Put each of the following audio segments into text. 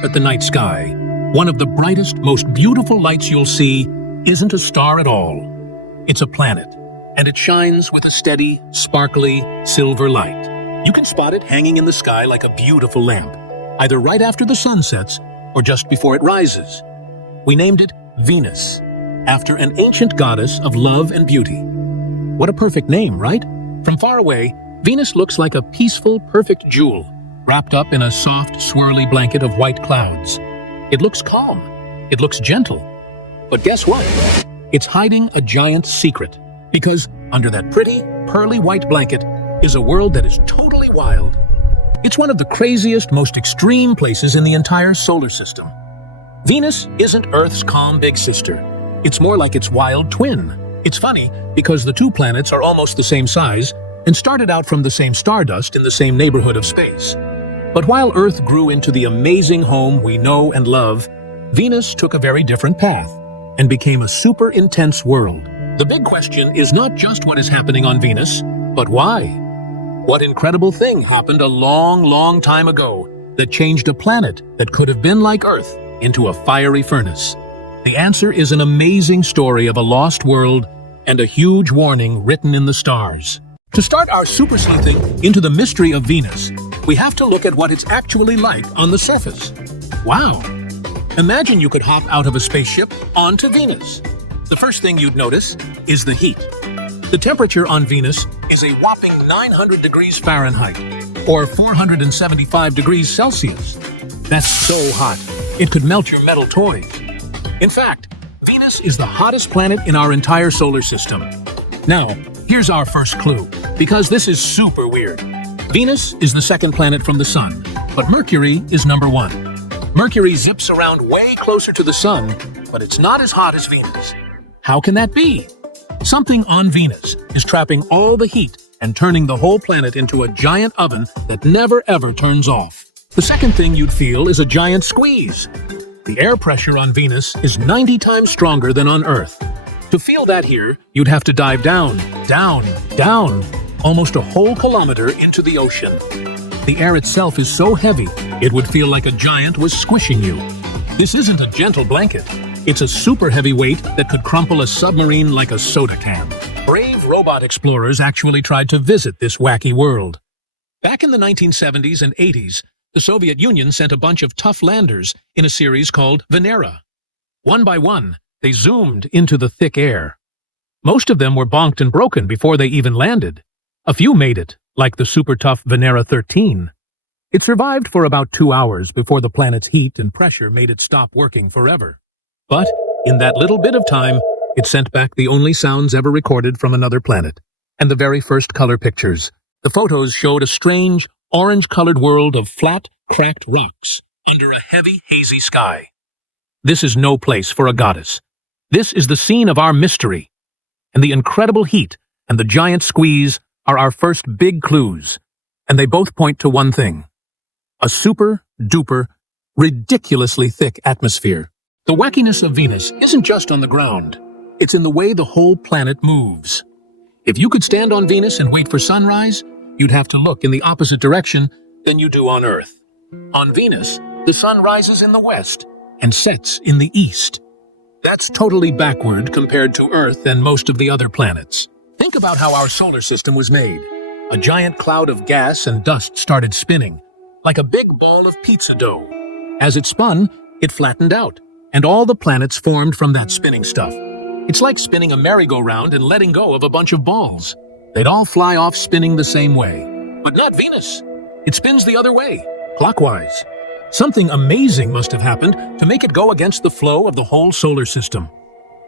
up at the night sky, one of the brightest, most beautiful lights you'll see isn't a star at all. It's a planet, and it shines with a steady, sparkly, silver light. You can spot it hanging in the sky like a beautiful lamp, either right after the sun sets or just before it rises. We named it Venus, after an ancient goddess of love and beauty. What a perfect name, right? From far away, Venus looks like a peaceful, perfect jewel, wrapped up in a soft, swirly blanket of white clouds. It looks calm. It looks gentle. But guess what? It's hiding a giant secret, because under that pretty, pearly white blanket is a world that is totally wild. It's one of the craziest, most extreme places in the entire solar system. Venus isn't Earth's calm big sister. It's more like its wild twin. It's funny because the two planets are almost the same size and started out from the same stardust in the same neighborhood of space. But while Earth grew into the amazing home we know and love, Venus took a very different path and became a super intense world. The big question is not just what is happening on Venus, but why? What incredible thing happened a long, long time ago that changed a planet that could have been like Earth into a fiery furnace? The answer is an amazing story of a lost world and a huge warning written in the stars. To start our super sleuthing into the mystery of Venus, we have to look at what it's actually like on the surface. Wow! Imagine you could hop out of a spaceship onto Venus. The first thing you'd notice is the heat. The temperature on Venus is a whopping 900 degrees Fahrenheit, or 475 degrees Celsius. That's so hot, it could melt your metal toys. In fact, Venus is the hottest planet in our entire solar system. Now, here's our first clue, because this is super weird. Venus is the second planet from the Sun, but Mercury is number one. Mercury zips around way closer to the Sun, but it's not as hot as Venus. How can that be? Something on Venus is trapping all the heat and turning the whole planet into a giant oven that never ever turns off. The second thing you'd feel is a giant squeeze. The air pressure on Venus is 90 times stronger than on Earth. To feel that here, you'd have to dive down, down, down, almost a whole kilometer into the ocean. The air itself is so heavy, it would feel like a giant was squishing you. This isn't a gentle blanket. It's a super heavy weight that could crumple a submarine like a soda can. Brave robot explorers actually tried to visit this wacky world. Back in the 1970s and 80s, the Soviet Union sent a bunch of tough landers in a series called Venera. One by one, they zoomed into the thick air. Most of them were bonked and broken before they even landed. A few made it, like the super-tough Venera 13. It survived for about 2 hours before the planet's heat and pressure made it stop working forever. But in that little bit of time, it sent back the only sounds ever recorded from another planet, and the very first color pictures. The photos showed a strange, orange-colored world of flat, cracked rocks under a heavy, hazy sky. This is no place for a goddess. This is the scene of our mystery. And the incredible heat and the giant squeeze are our first big clues, and they both point to one thing: a super-duper, ridiculously thick atmosphere. The wackiness of Venus isn't just on the ground. It's in the way the whole planet moves. If you could stand on Venus and wait for sunrise, you'd have to look in the opposite direction than you do on Earth. On Venus, the sun rises in the west and sets in the east. That's totally backward compared to Earth and most of the other planets. Think about how our solar system was made. A giant cloud of gas and dust started spinning, like a big ball of pizza dough. As it spun, it flattened out, and all the planets formed from that spinning stuff. It's like spinning a merry-go-round and letting go of a bunch of balls. They'd all fly off spinning the same way. But not Venus. It spins the other way, clockwise. Something amazing must have happened to make it go against the flow of the whole solar system.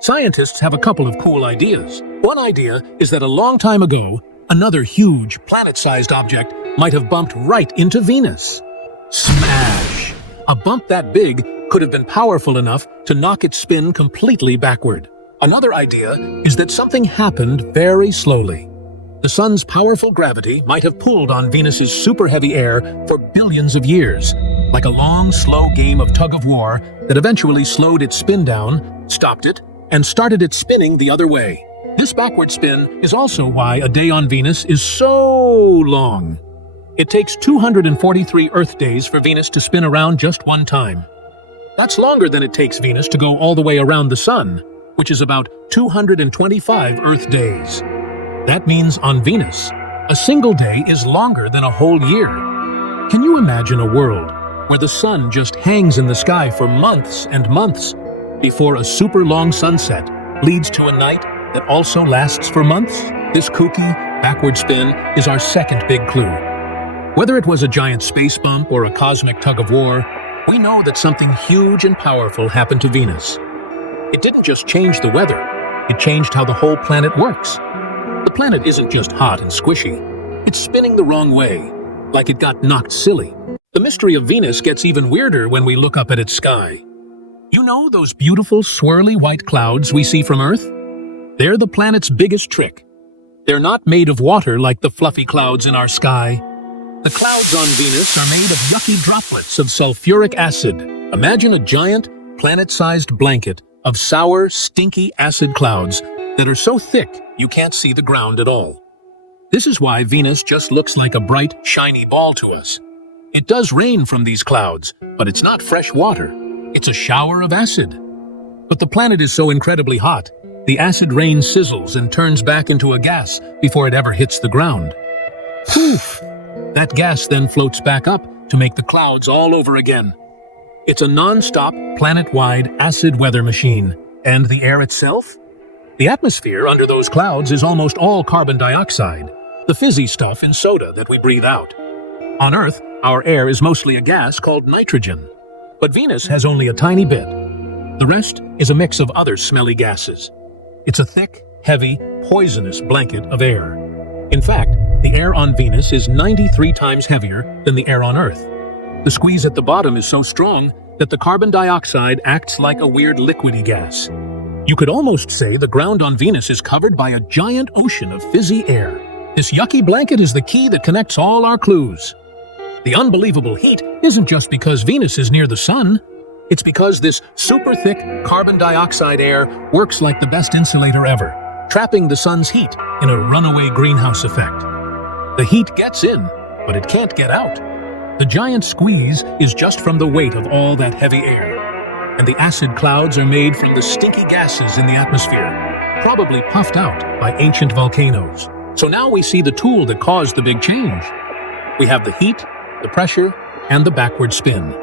Scientists have a couple of cool ideas. One idea is that a long time ago, another huge, planet-sized object might have bumped right into Venus. Smash! A bump that big could have been powerful enough to knock its spin completely backward. Another idea is that something happened very slowly. The sun's powerful gravity might have pulled on Venus's super-heavy air for billions of years, like a long, slow game of tug-of-war that eventually slowed its spin down, stopped it, and started it spinning the other way. This backward spin is also why a day on Venus is so long. It takes 243 Earth days for Venus to spin around just one time. That's longer than it takes Venus to go all the way around the Sun, which is about 225 Earth days. That means on Venus, a single day is longer than a whole year. Can you imagine a world where the Sun just hangs in the sky for months and months before a super long sunset leads to a night that also lasts for months? This kooky, backward spin is our second big clue. Whether it was a giant space bump or a cosmic tug-of-war, we know that something huge and powerful happened to Venus. It didn't just change the weather, it changed how the whole planet works. The planet isn't just hot and squishy, it's spinning the wrong way, like it got knocked silly. The mystery of Venus gets even weirder when we look up at its sky. You know those beautiful swirly white clouds we see from Earth? They're the planet's biggest trick. They're not made of water like the fluffy clouds in our sky. The clouds on Venus are made of yucky droplets of sulfuric acid. Imagine a giant, planet-sized blanket of sour, stinky acid clouds that are so thick you can't see the ground at all. This is why Venus just looks like a bright, shiny ball to us. It does rain from these clouds, but it's not fresh water. It's a shower of acid. But the planet is so incredibly hot, the acid rain sizzles and turns back into a gas before it ever hits the ground. Poof! That gas then floats back up to make the clouds all over again. It's a non-stop, planet-wide acid weather machine. And the air itself? The atmosphere under those clouds is almost all carbon dioxide, the fizzy stuff in soda that we breathe out. On Earth, our air is mostly a gas called nitrogen. But Venus has only a tiny bit. The rest is a mix of other smelly gases. It's a thick, heavy, poisonous blanket of air. In fact, the air on Venus is 93 times heavier than the air on Earth. The squeeze at the bottom is so strong that the carbon dioxide acts like a weird liquidy gas. You could almost say the ground on Venus is covered by a giant ocean of fizzy air. This yucky blanket is the key that connects all our clues. The unbelievable heat isn't just because Venus is near the Sun. It's because this super thick carbon dioxide air works like the best insulator ever, trapping the Sun's heat in a runaway greenhouse effect. The heat gets in, but it can't get out. The giant squeeze is just from the weight of all that heavy air. And the acid clouds are made from the stinky gases in the atmosphere, probably puffed out by ancient volcanoes. So now we see the tool that caused the big change. We have the heat, the pressure, and the backward spin.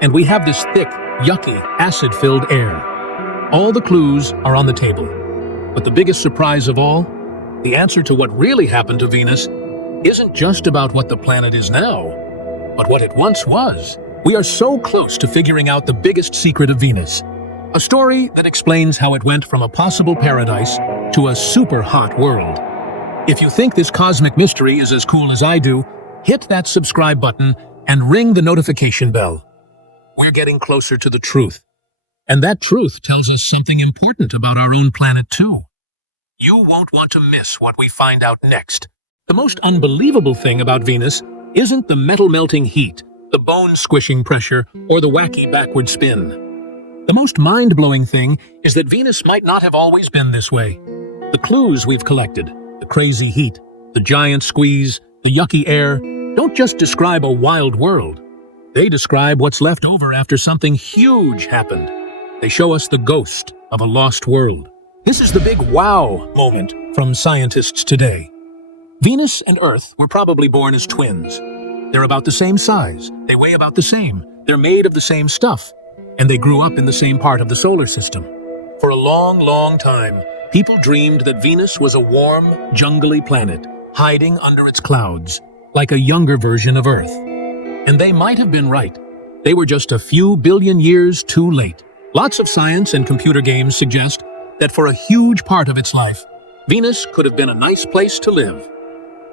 And we have this thick, yucky, acid-filled air. All the clues are on the table. But the biggest surprise of all, the answer to what really happened to Venus isn't just about what the planet is now, but what it once was. We are so close to figuring out the biggest secret of Venus. A story that explains how it went from a possible paradise to a super hot world. If you think this cosmic mystery is as cool as I do, hit that subscribe button and ring the notification bell. We're getting closer to the truth. And that truth tells us something important about our own planet too. You won't want to miss what we find out next. The most unbelievable thing about Venus isn't the metal-melting heat, the bone-squishing pressure, or the wacky backward spin. The most mind-blowing thing is that Venus might not have always been this way. The clues we've collected, the crazy heat, the giant squeeze, the yucky air, don't just describe a wild world. They describe what's left over after something huge happened. They show us the ghost of a lost world. This is the big wow moment from scientists today. Venus and Earth were probably born as twins. They're about the same size, they weigh about the same, they're made of the same stuff, and they grew up in the same part of the solar system. For a long, long time, people dreamed that Venus was a warm, jungly planet, hiding under its clouds, like a younger version of Earth. And they might have been right. They were just a few billion years too late. Lots of science and computer games suggest that for a huge part of its life, Venus could have been a nice place to live.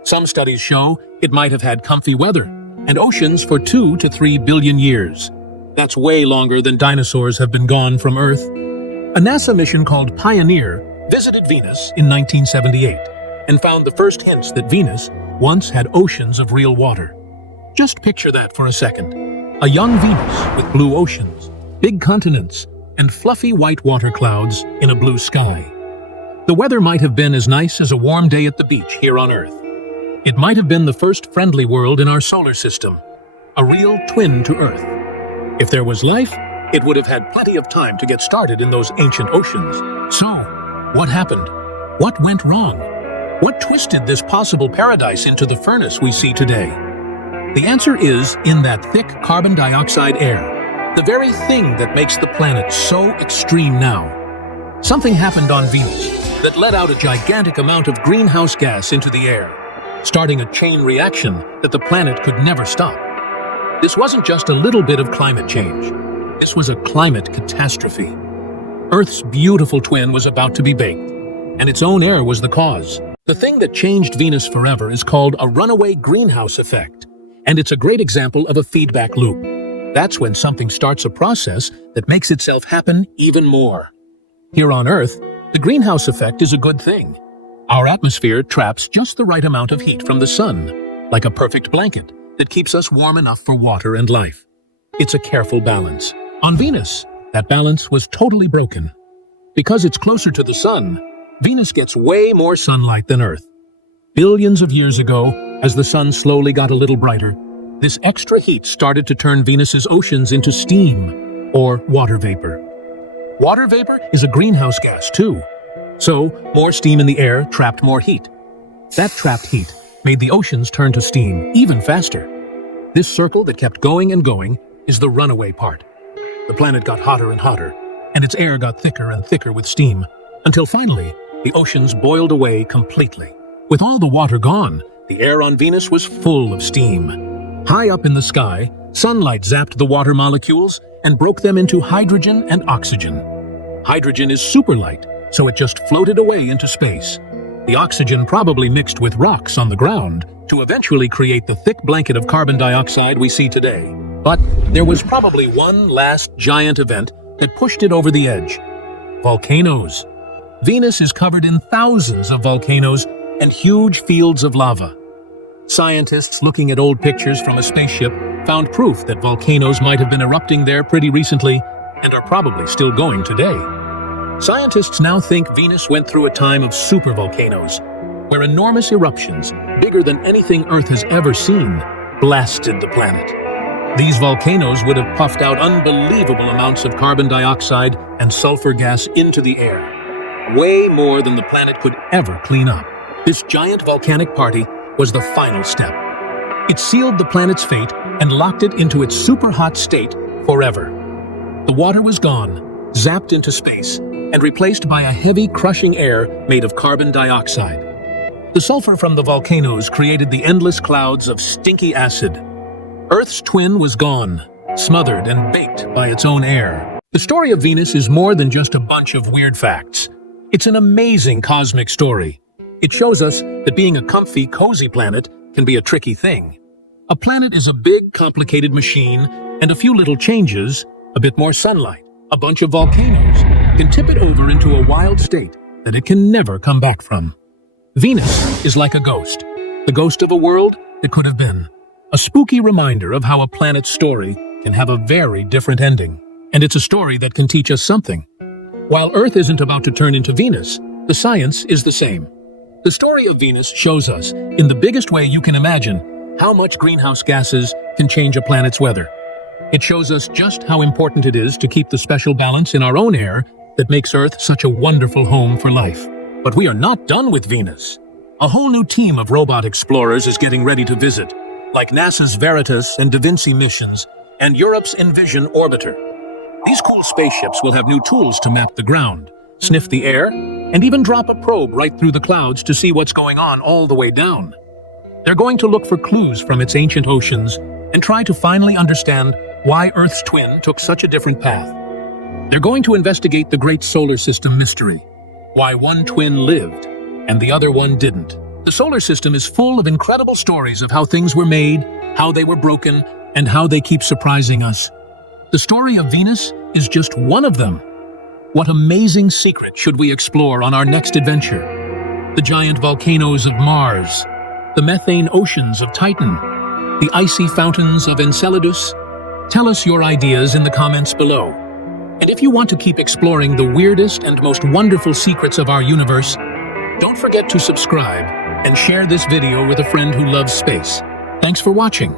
Some studies show it might have had comfy weather and oceans for 2 to 3 billion years. That's way longer than dinosaurs have been gone from Earth. A NASA mission called Pioneer visited Venus in 1978 and found the first hints that Venus once had oceans of real water. Just picture that for a second. A young Venus with blue oceans, big continents, and fluffy white water clouds in a blue sky. The weather might have been as nice as a warm day at the beach here on Earth. It might have been the first friendly world in our solar system, a real twin to Earth. If there was life, it would have had plenty of time to get started in those ancient oceans. So, what happened? What went wrong? What twisted this possible paradise into the furnace we see today? The answer is in that thick carbon dioxide air, the very thing that makes the planet so extreme now. Something happened on Venus that let out a gigantic amount of greenhouse gas into the air, starting a chain reaction that the planet could never stop. This wasn't just a little bit of climate change. This was a climate catastrophe. Earth's beautiful twin was about to be baked, and its own air was the cause. The thing that changed Venus forever is called a runaway greenhouse effect, and it's a great example of a feedback loop. That's when something starts a process that makes itself happen even more. Here on Earth, the greenhouse effect is a good thing. Our atmosphere traps just the right amount of heat from the sun, like a perfect blanket that keeps us warm enough for water and life. It's a careful balance. On Venus, that balance was totally broken. Because it's closer to the sun, Venus gets way more sunlight than Earth. Billions of years ago, as the sun slowly got a little brighter, this extra heat started to turn Venus's oceans into steam, or water vapor. Water vapor is a greenhouse gas too. So, more steam in the air trapped more heat. That trapped heat made the oceans turn to steam even faster. This circle that kept going and going is the runaway part. The planet got hotter and hotter, and its air got thicker and thicker with steam, until finally, the oceans boiled away completely. With all the water gone, the air on Venus was full of steam. High up in the sky, sunlight zapped the water molecules and broke them into hydrogen and oxygen. Hydrogen is super light, so it just floated away into space. The oxygen probably mixed with rocks on the ground to eventually create the thick blanket of carbon dioxide we see today. But there was probably one last giant event that pushed it over the edge. Volcanoes. Venus is covered in thousands of volcanoes and huge fields of lava. Scientists looking at old pictures from a spaceship found proof that volcanoes might have been erupting there pretty recently and are probably still going today. Scientists now think Venus went through a time of supervolcanoes, where enormous eruptions, bigger than anything Earth has ever seen, blasted the planet. These volcanoes would have puffed out unbelievable amounts of carbon dioxide and sulfur gas into the air, way more than the planet could ever clean up. This giant volcanic party was the final step. It sealed the planet's fate and locked it into its super hot state forever. The water was gone, zapped into space, and replaced by a heavy, crushing air made of carbon dioxide. The sulfur from the volcanoes created the endless clouds of stinky acid. Earth's twin was gone, smothered and baked by its own air. The story of Venus is more than just a bunch of weird facts. It's an amazing cosmic story. It shows us that being a comfy, cozy planet can be a tricky thing. A planet is a big, complicated machine, and a few little changes, a bit more sunlight, a bunch of volcanoes, can tip it over into a wild state that it can never come back from. Venus is like a ghost, the ghost of a world that could have been. A spooky reminder of how a planet's story can have a very different ending. And it's a story that can teach us something. While Earth isn't about to turn into Venus, the science is the same. The story of Venus shows us, in the biggest way you can imagine, how much greenhouse gases can change a planet's weather. It shows us just how important it is to keep the special balance in our own air that makes Earth such a wonderful home for life. But we are not done with Venus. A whole new team of robot explorers is getting ready to visit, like NASA's Veritas and Da Vinci missions and Europe's Envision orbiter. These cool spaceships will have new tools to map the ground, sniff the air, and even drop a probe right through the clouds to see what's going on all the way down. They're going to look for clues from its ancient oceans and try to finally understand why Earth's twin took such a different path. They're going to investigate the great solar system mystery, why one twin lived and the other one didn't. The solar system is full of incredible stories of how things were made, how they were broken, and how they keep surprising us. The story of Venus is just one of them. What amazing secret should we explore on our next adventure? The giant volcanoes of Mars, the methane oceans of Titan, the icy fountains of Enceladus? Tell us your ideas in the comments below. And if you want to keep exploring the weirdest and most wonderful secrets of our universe, don't forget to subscribe and share this video with a friend who loves space. Thanks for watching.